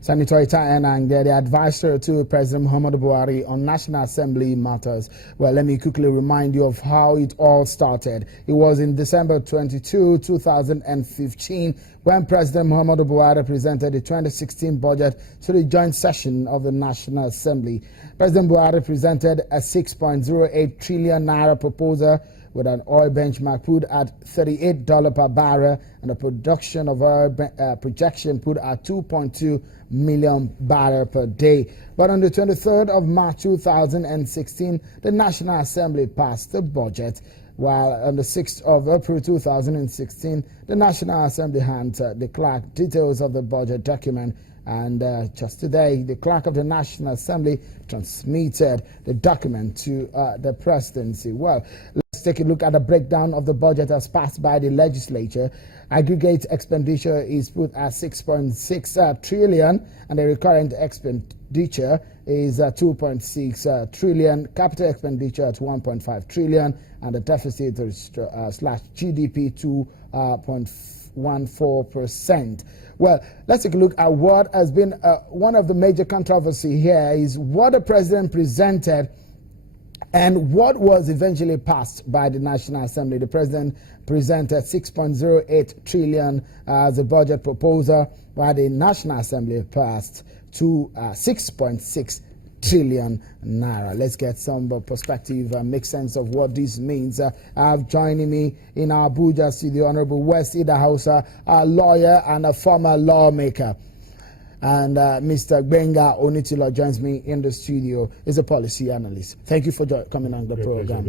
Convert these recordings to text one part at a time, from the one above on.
Senator Ita Enang, the advisor to President Muhammadu Buhari on National Assembly matters. Well, let me quickly remind you of how it all started. It was in December 22, 2015, when President Muhammadu Buhari presented the 2016 budget to the joint session of the National Assembly. President Buhari presented a 6.08 trillion naira proposal with an oil benchmark put at $38 per barrel and a production of oil projection put at 2.2 million barrels per day. But on the 23rd of March 2016, the National Assembly passed the budget, while on the 6th of April 2016, the National Assembly handed the clerk details of the budget document. And just today, the clerk of the National Assembly transmitted the document to the presidency. Well, let's take a look at the breakdown of the budget as passed by the legislature. Aggregate expenditure is put at 6.6 trillion, and the recurrent expenditure is 2.6 trillion. Capital expenditure at 1.5 trillion, and the deficit slash GDP 2.14%. Well, let's take a look at what has been one of the major controversy here is what the president presented and what was eventually passed by the National Assembly. The president presented 6.08 trillion as a budget proposal, while the National Assembly passed to 6.6 trillion naira. Let's get some perspective and make sense of what this means. I have joining me in our Abuja studio, Honorable West Idahausa, a lawyer and a former lawmaker. And Mr. Gbenga Onitilo joins me in the studio, is a policy analyst. Thank you for coming on the program.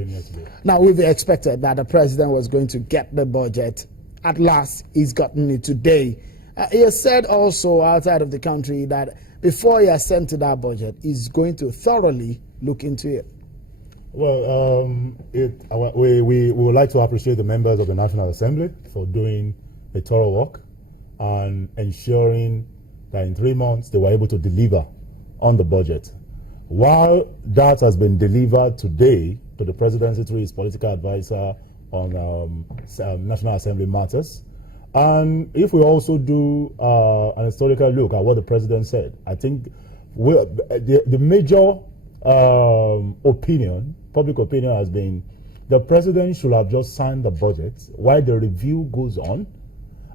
Now, we've expected that the president was going to get the budget. At last, he's gotten it today. He has said also outside of the country that before he has sent to that budget, he's going to thoroughly look into it. Well, we would like to appreciate the members of the National Assembly for doing a thorough work and ensuring that in 3 months they were able to deliver on the budget. While that has been delivered today to the presidency through his political advisor on National Assembly matters, and if we also do an historical look at what the president said, I think the major public opinion has been the president should have just signed the budget while the review goes on,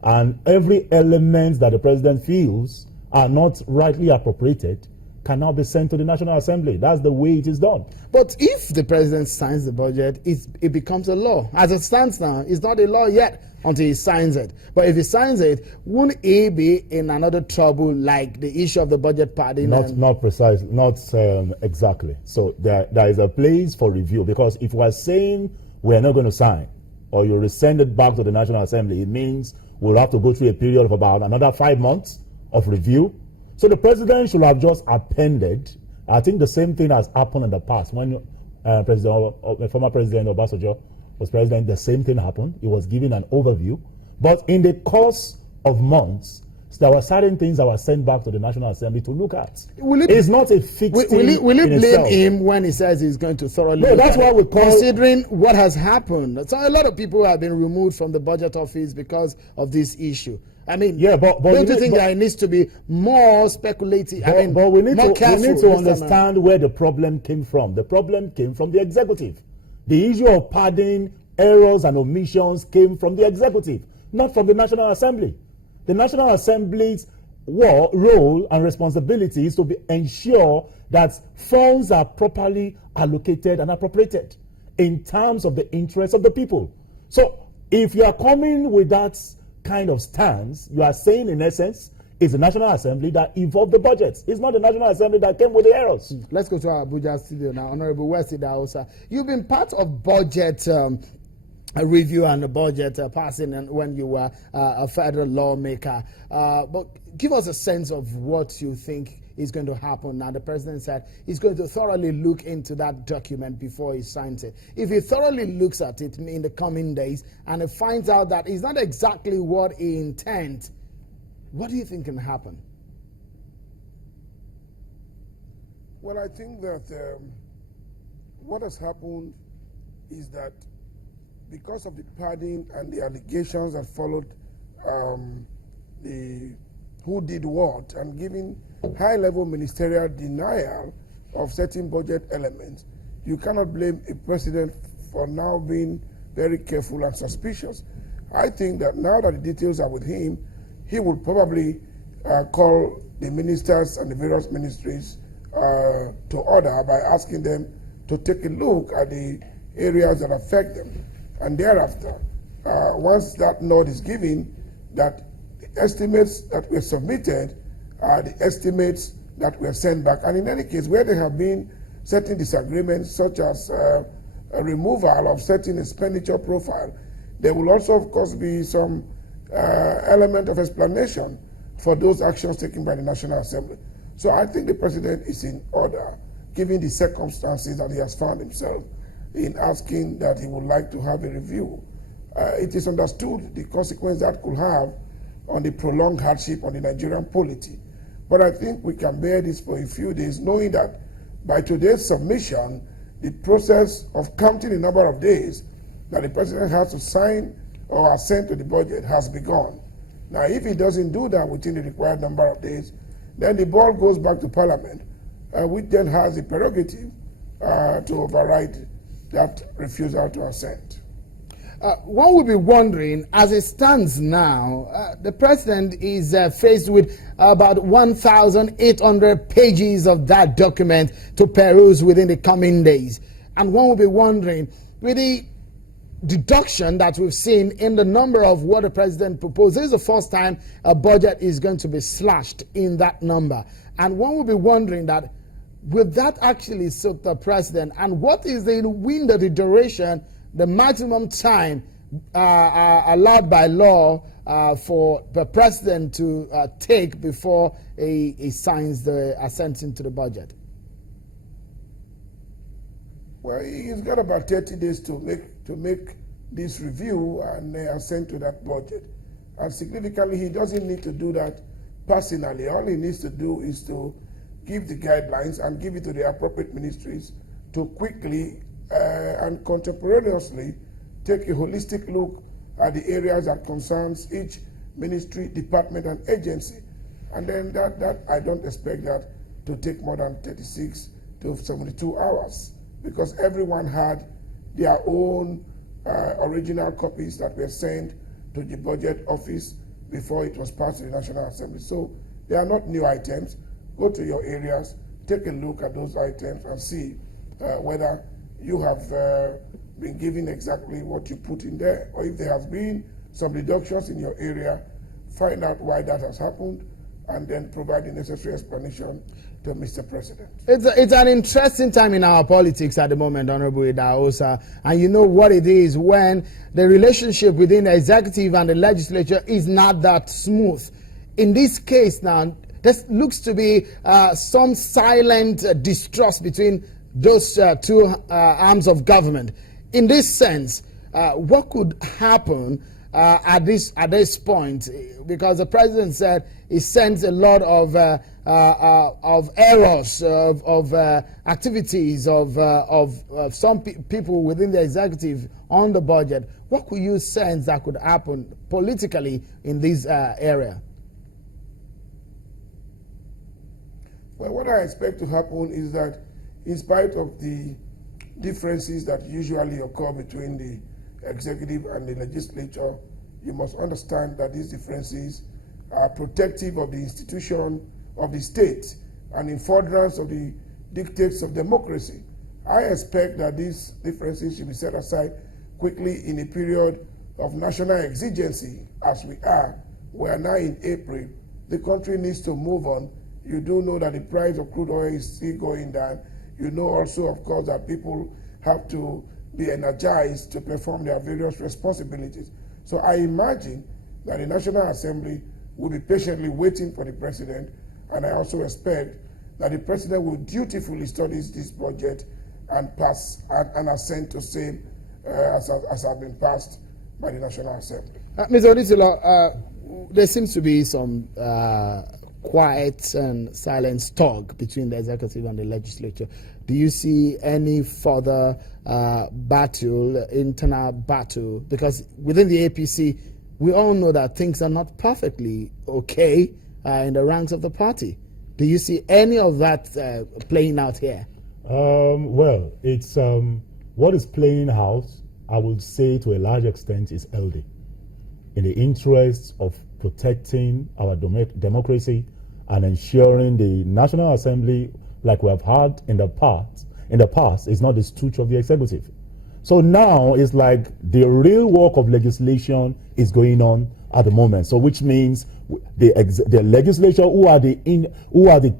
and every element that the president feels are not rightly appropriated can now be sent to the National Assembly. That's the way it is done. But if the president signs the budget, it becomes a law. As it stands now, it's not a law yet until he signs it. But if he signs it, wouldn't he be in another trouble like the issue of the budget padding? Not precise, not exactly. So there is a place for review, because if we're saying we're not going to sign, or you resend it back to the National Assembly, it means we'll have to go through a period of about another 5 months of review. So the president should have just appended. I think the same thing has happened in the past. When former President Obasanjo was president, the same thing happened. He was given an overview. But in the course of months, there were certain things that were sent back to the National Assembly to look at. It's not a fixed thing. Will it blame him when he says he's going to thoroughly look that's why we call, considering what has happened? So a lot of people have been removed from the budget office because of this issue. I mean, yeah, but don't you think there needs to be more speculative? But we need to understand where the problem came from. The problem came from the executive. The issue of padding, errors, and omissions came from the executive, not from the National Assembly. The National Assembly's role and responsibility is to ensure that funds are properly allocated and appropriated in terms of the interests of the people. So if you are coming with that kind of stance, you are saying in essence it's the National Assembly that evolved the budget. It's not the National Assembly that came with the errors. Let's go to our Abuja studio now. Honorable West Idahausa, you've been part of budget a review and the budget passing and when you were a federal lawmaker. But give us a sense of what you think is going to happen now. The president said he's going to thoroughly look into that document before he signs it. If he thoroughly looks at it in the coming days and he finds out that it's not exactly what he intends, what do you think can happen? Well, I think that what has happened is that because of the padding and the allegations that followed the who did what and giving high-level ministerial denial of certain budget elements, you cannot blame a president for now being very careful and suspicious. I think that now that the details are with him, he will probably call the ministers and the various ministries to order by asking them to take a look at the areas that affect them. And thereafter, once that nod is given, that the estimates that were submitted are the estimates that were sent back. And in any case, where there have been certain disagreements, such as a removal of certain expenditure profile, there will also, of course, be some element of explanation for those actions taken by the National Assembly. So I think the president is in order, given the circumstances that he has found himself in, asking that he would like to have a review. It is understood the consequence that could have on the prolonged hardship on the Nigerian polity. But I think we can bear this for a few days, knowing that by today's submission, the process of counting the number of days that the president has to sign or assent to the budget has begun. Now, if he doesn't do that within the required number of days, then the ball goes back to Parliament, which then has the prerogative to override that refusal to assent. One would be wondering, as it stands now, the president is faced with about 1,800 pages of that document to peruse within the coming days. And one would be wondering, with the deduction that we've seen in the number of what the president proposed, this is the first time a budget is going to be slashed in that number. And one would be wondering that, will that actually suit the president? And what is the window, the duration, the maximum time allowed by law for the president to take before he signs the assent into the budget? Well, he's got about 30 days to make this review and assent to that budget. And significantly, he doesn't need to do that personally. All he needs to do is to give the guidelines and give it to the appropriate ministries to quickly and contemporaneously take a holistic look at the areas that concerns each ministry, department, and agency. And then that I don't expect that to take more than 36 to 72 hours, because everyone had their own original copies that were sent to the budget office before it was passed to the National Assembly. So they are not new items. Go to your areas, take a look at those items and see whether you have been given exactly what you put in there, or if there has been some reductions in your area, find out why that has happened, and then provide the necessary explanation to Mr. President. It's an interesting time in our politics at the moment, Honorable Idahosa, and you know what it is when the relationship within the executive and the legislature is not that smooth. In this case now, there looks to be some silent distrust between those two arms of government. In this sense, what could happen at this point? Because the president said he sends a lot of errors, of activities of some people within the executive on the budget. What could you sense that could happen politically in this area? Well, what I expect to happen is that, in spite of the differences that usually occur between the executive and the legislature, you must understand that these differences are protective of the institution of the state and in furtherance of the dictates of democracy. I expect that these differences should be set aside quickly in a period of national exigency, as we are. We are now in April. The country needs to move on. You do know that the price of crude oil is still going down. You know also, of course, that people have to be energized to perform their various responsibilities. So I imagine that the National Assembly will be patiently waiting for the president, and I also expect that the president will dutifully study this budget and pass and assent to same as has been passed by the National Assembly. Mr. Odisilo, there seems to be some quiet and silent talk between the executive and the legislature. Do you see any further internal battle? Because within the APC, we all know that things are not perfectly okay. in the ranks of the party. Do you see any of that playing out here? Well, it's what is playing out, I would say to a large extent, is LD. In the interest of protecting our democracy and ensuring the National Assembly, like we have had in the past, is not the stooge of the executive. So now it's like the real work of legislation is going on at the moment. So which means the legislature, who are the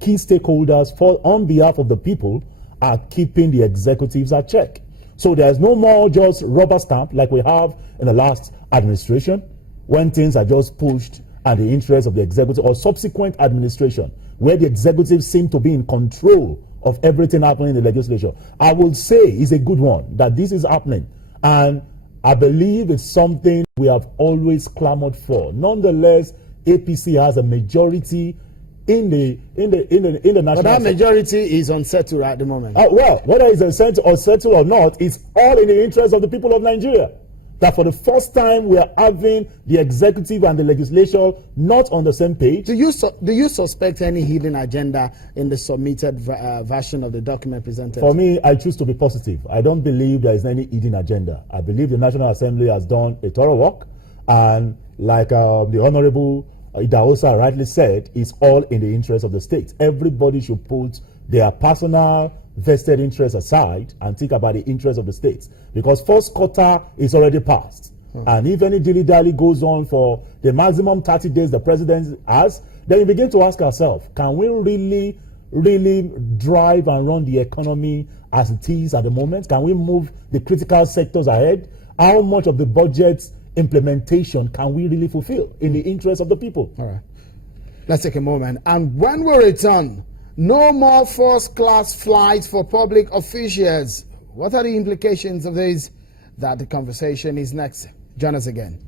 key stakeholders on behalf of the people, are keeping the executives at check. So there's no more just rubber stamp like we have in the last administration, when things are just pushed at the interest of the executive, or subsequent administration, where the executives seem to be in control of everything happening in the legislature. I would say it's a good one that this is happening, and I believe it's something we have always clamored for. Nonetheless, APC has a majority in the national. But that majority is unsettled at the moment. Well, whether it's unsettled or not, it's all in the interest of the people of Nigeria. That for the first time we are having the executive and the legislature not on the same page. Do you suspect any hidden agenda in the submitted version of the document presented? For me, I choose to be positive. I don't believe there is any hidden agenda. I believe the National Assembly has done a thorough work, and like the Honorable Idahosa rightly said, it's all in the interest of the state. Everybody should put their personal vested interests aside and think about the interests of the states, because first quarter is already passed. And if any dilly-dally goes on for the maximum 30 days the president has, then we begin to ask ourselves, can we really drive and run the economy as it is at the moment? Can we move the critical sectors ahead? How much of the budget's implementation can we really fulfill in the interest of the people? All right, let's take a moment, and when we return, no more first-class flights for public officials. What are the implications of this? That the conversation is next. Join us again.